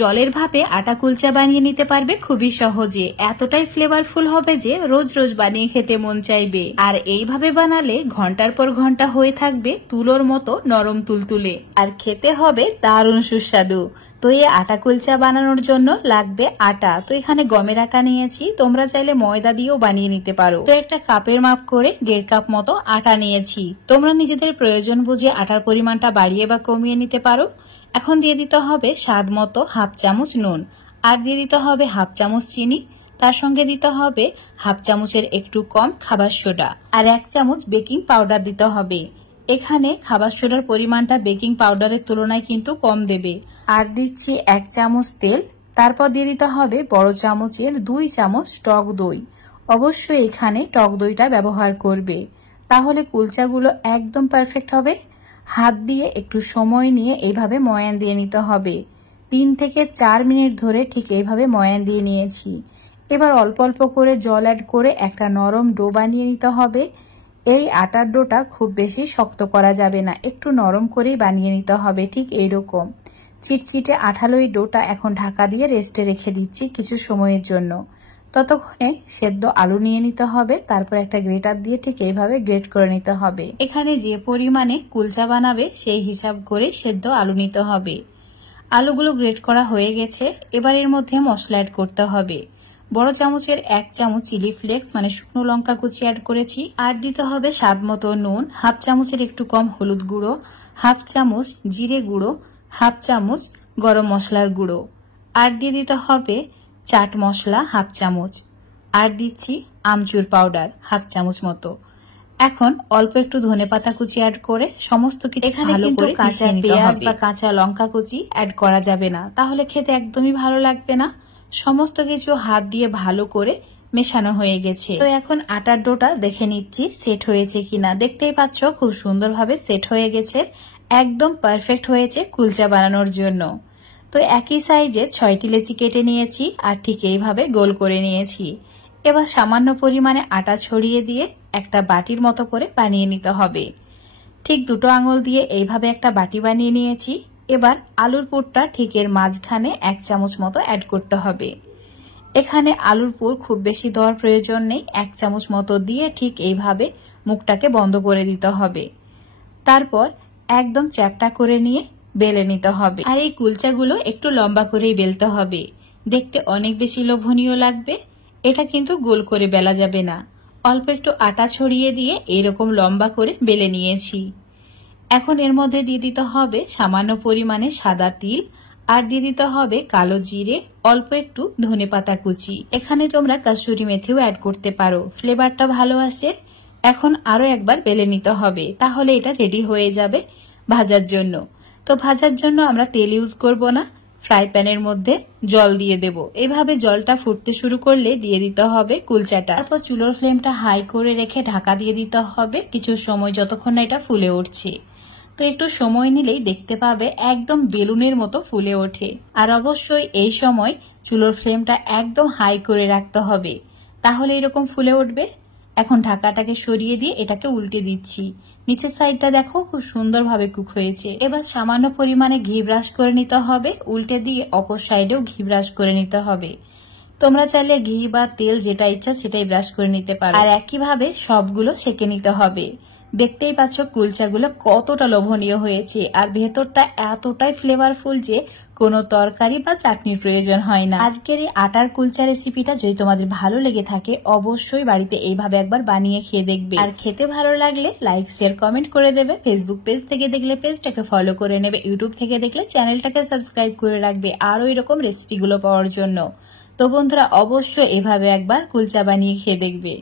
জলের ভাপে আটা কুলচা বানিয়ে নিতে পারবে খুবই সহজে। এতটাই ফ্লেভারফুল হবে যে রোজ রোজ বানিয়ে খেতে মন চাইবে। আর এইভাবে বানালে ঘন্টার পর ঘন্টা হয়ে থাকবে তুলোর মতো নরম তুলতুলে, আর খেতে হবে দারুণ সুস্বাদু। তো এই আটা কুলচা বানানোর জন্য লাগবে আটা। তো এখানে গমের আটা নিয়েছি, তোমরা চাইলে ময়দা দিয়েও বানিয়ে নিতে পারো। তো একটা কাপের মাপ করে 1.5 কাপ মতো আটা নিয়েছি। তোমরা নিজেদের প্রয়োজন বুঝে আটার পরিমাণটা বাড়িয়ে বা কমিয়ে নিতে পারো। এখন দিয়ে দিতে হবে স্বাদ মতো 1/2 চামচ নুন, আর দিয়ে দিতে হবে 1/2 চামচ চিনি, তার সঙ্গে দিতে হবে 1/2 চামচের একটু কম খাবার সোডা, আর 1 চামচ বেকিং পাউডার দিতে হবে। এখানে খাবার সোডার পরিমাণটা বেকিং পাউডারের তুলনায় কিন্তু কম দেবে। আর দিচ্ছি 1 চামচ তেল, তারপর দিয়ে দিতে হবে বড় চামচের 2 চামচ টক দই। অবশ্যই এখানে টক দইটা ব্যবহার করবে, তাহলে কুলচাগুলো একদম পারফেক্ট হবে। হাত দিয়ে একটু সময় নিয়ে এইভাবে ময়ান দিয়ে নিতে হবে। 3 থেকে 4 মিনিট ধরে ঠিক এইভাবে ময়ান দিয়ে নিয়েছি। এবার অল্প অল্প করে জল অ্যাড করে একটা নরম ডো বানিয়ে নিতে হবে। এই আটার ডোটা খুব বেশি শক্ত করা যাবে না, একটু নরম করেই বানিয়ে নিতে হবে। ঠিক এইরকম চিটচিটে আঠালো এই ডোটা এখন ঢাকা দিয়ে রেস্টে রেখে দিচ্ছি কিছু সময়ের জন্য। ততক্ষণে সেদ্ধ আলু নিয়ে নিতে হবে, তারপর একটা গ্রেটার দিয়ে ঠিক এইভাবে গ্রেট করে নিতে হবে। এখানে যে পরিমাণে কুলচা বানাবে সেই হিসাব করে সেদ্ধ আলু নিতে হবে। আলুগুলো গ্রেট করা হয়ে গেছে, এবার এর মধ্যে মশলা অ্যাড করতে হবে। বড় চামচের 1 চামচ চিলি ফ্লেক্স মানে শুকনো লঙ্কা কুচি অ্যাড করেছি, আর দিতে হবে স্বাদ মতো নুন, 1/2 চামচের একটু কম হলুদ গুঁড়ো, 1/2 চামচ জিরে গুঁড়ো, 1/2 চামচ গরম মশলার গুঁড়ো, আর দিয়ে দিতে হবে চাট মশলা 1/2 চামচ, আর দিচ্ছি আমচুর পাউডার 1/2 চামচ মতো। এখন অল্প একটু ধনেপাতা কুচি অ্যাড করে সমস্ত কিছু ভালো করে কাঁচা পেঁয়াজ বা কাঁচা লঙ্কা কুচি অ্যাড করা যাবে না, তাহলে খেতে একদমই ভালো লাগবে না। সমস্ত কিছু হাত দিয়ে ভালো করে মেশানো হয়ে গেছে। তো এখন আটার ডোটা দেখে নিচ্ছি সেট হয়েছে কিনা। দেখতেই পাচ্ছ খুব সুন্দরভাবে সেট হয়ে গেছে, একদম পারফেক্ট হয়েছে কুলচা বানানোর জন্য। তো একই সাইজে 6টি লেচি কেটে নিয়েছি, আর ঠিক এইভাবে গোল করে নিয়েছি। এবার সামান্য পরিমাণে আটা ছড়িয়ে দিয়ে একটা বাটির মতো করে বানিয়ে নিতে হবে। ঠিক 2 আঙুল দিয়ে এইভাবে একটা বাটি বানিয়ে নিয়েছি। এবার আলুর পুরটা ঠিক এর মাঝখানে 1 চামচ মতো অ্যাড করতে হবে। এখানে আলুর পুর খুব বেশি দেওয়ার প্রয়োজন নেই, 1 চামচ মতো দিয়ে ঠিক এইভাবে মুখটাকে বন্ধ করে দিতে হবে। তারপর একদম চ্যাপটা করে নিয়ে বেলে নিতে হবে। আর এই কুলচাগুলো একটু লম্বা করেই বেলতে হবে, দেখতে অনেক বেশি লোভনীয় লাগবে। এটা কিন্তু গোল করে বেলা যাবে না, অল্প একটু আটা ছড়িয়ে দিয়ে এইরকম লম্বা করে বেলে নিয়েছি। এখন এর মধ্যে দিয়ে দিতে হবে সামান্য পরিমাণে সাদা তিল, আর দিয়ে দিতে হবে কালো জিরে, অল্প একটু ধনেপাতা কুচি। এখানে তোমরা কসুরি মেথিও অ্যাড করতে পারো, ফ্লেভারটা ভালো আসে। এখন আরো একবার বেলে নিতে হবে, তাহলে এটা রেডি হয়ে যাবে ভাজার জন্য। তো ভাজার জন্য আমরা তেল ইউজ করব না, ফ্রাই প্যানের মধ্যে জল দিয়ে দেব। এভাবে জলটা ফুটতে শুরু করলে দিয়ে দিতে হবে কুলচাটা। তারপর চুলোর ফ্লেমটা হাই করে রেখে ঢাকা দিয়ে দিতে হবে কিছু সময়, যতক্ষণ না এটা ফুলে উঠছে। তো একটু সময় নিলেই দেখতে পাবে একদম বেলুনের মতো ফুলে ওঠে। আর অবশ্যই এই সময় চুলোর ফ্লেমটা একদম হাই করে রাখতে হবে, তাহলে এরকম ফুলে উঠবে। এখন ঢাকাটাকে সরিয়ে দিয়ে এটাকে উল্টে দিচ্ছি। নিচের সাইডটা দেখো খুব সুন্দরভাবে কুক হয়েছে। এবার সামান্য পরিমাণে ঘি ব্রাশ করে নিতে হবে, উল্টে দিয়ে অপর সাইডেও ঘি ব্রাশ করে নিতে হবে। তোমরা চাইলে ঘি বা তেল যেটা ইচ্ছা সেটাই ব্রাশ করে নিতে পারো। আর একইভাবে সবগুলো সেঁকে নিতে হবে। দেখতেই পাচ্ছ কুলচাগুলো কতটা লোভনীয় হয়েছে, আর ভেতরটা এতটাই ফ্লেভারফুল যে কোনো তরকারি বা চাটনির প্রয়োজন হয় না। আজকের এই আটার কুলচা রেসিপিটা যদি তোমাদের ভালো লেগে থাকে অবশ্যই বাড়িতে এইভাবে একবার বানিয়ে খেয়ে দেখবে। আর খেতে ভালো লাগলে লাইক শেয়ার কমেন্ট করে দেবে। ফেসবুক পেজ থেকে দেখলে পেজটাকে ফলো করে নেবে, ইউটিউব থেকে দেখলে চ্যানেলটাকে সাবস্ক্রাইব করে রাখবে আরো এরকম রেসিপিগুলো পাওয়ার জন্য। তো বন্ধুরা অবশ্যই এভাবে একবার কুলচা বানিয়ে খেয়ে দেখবে।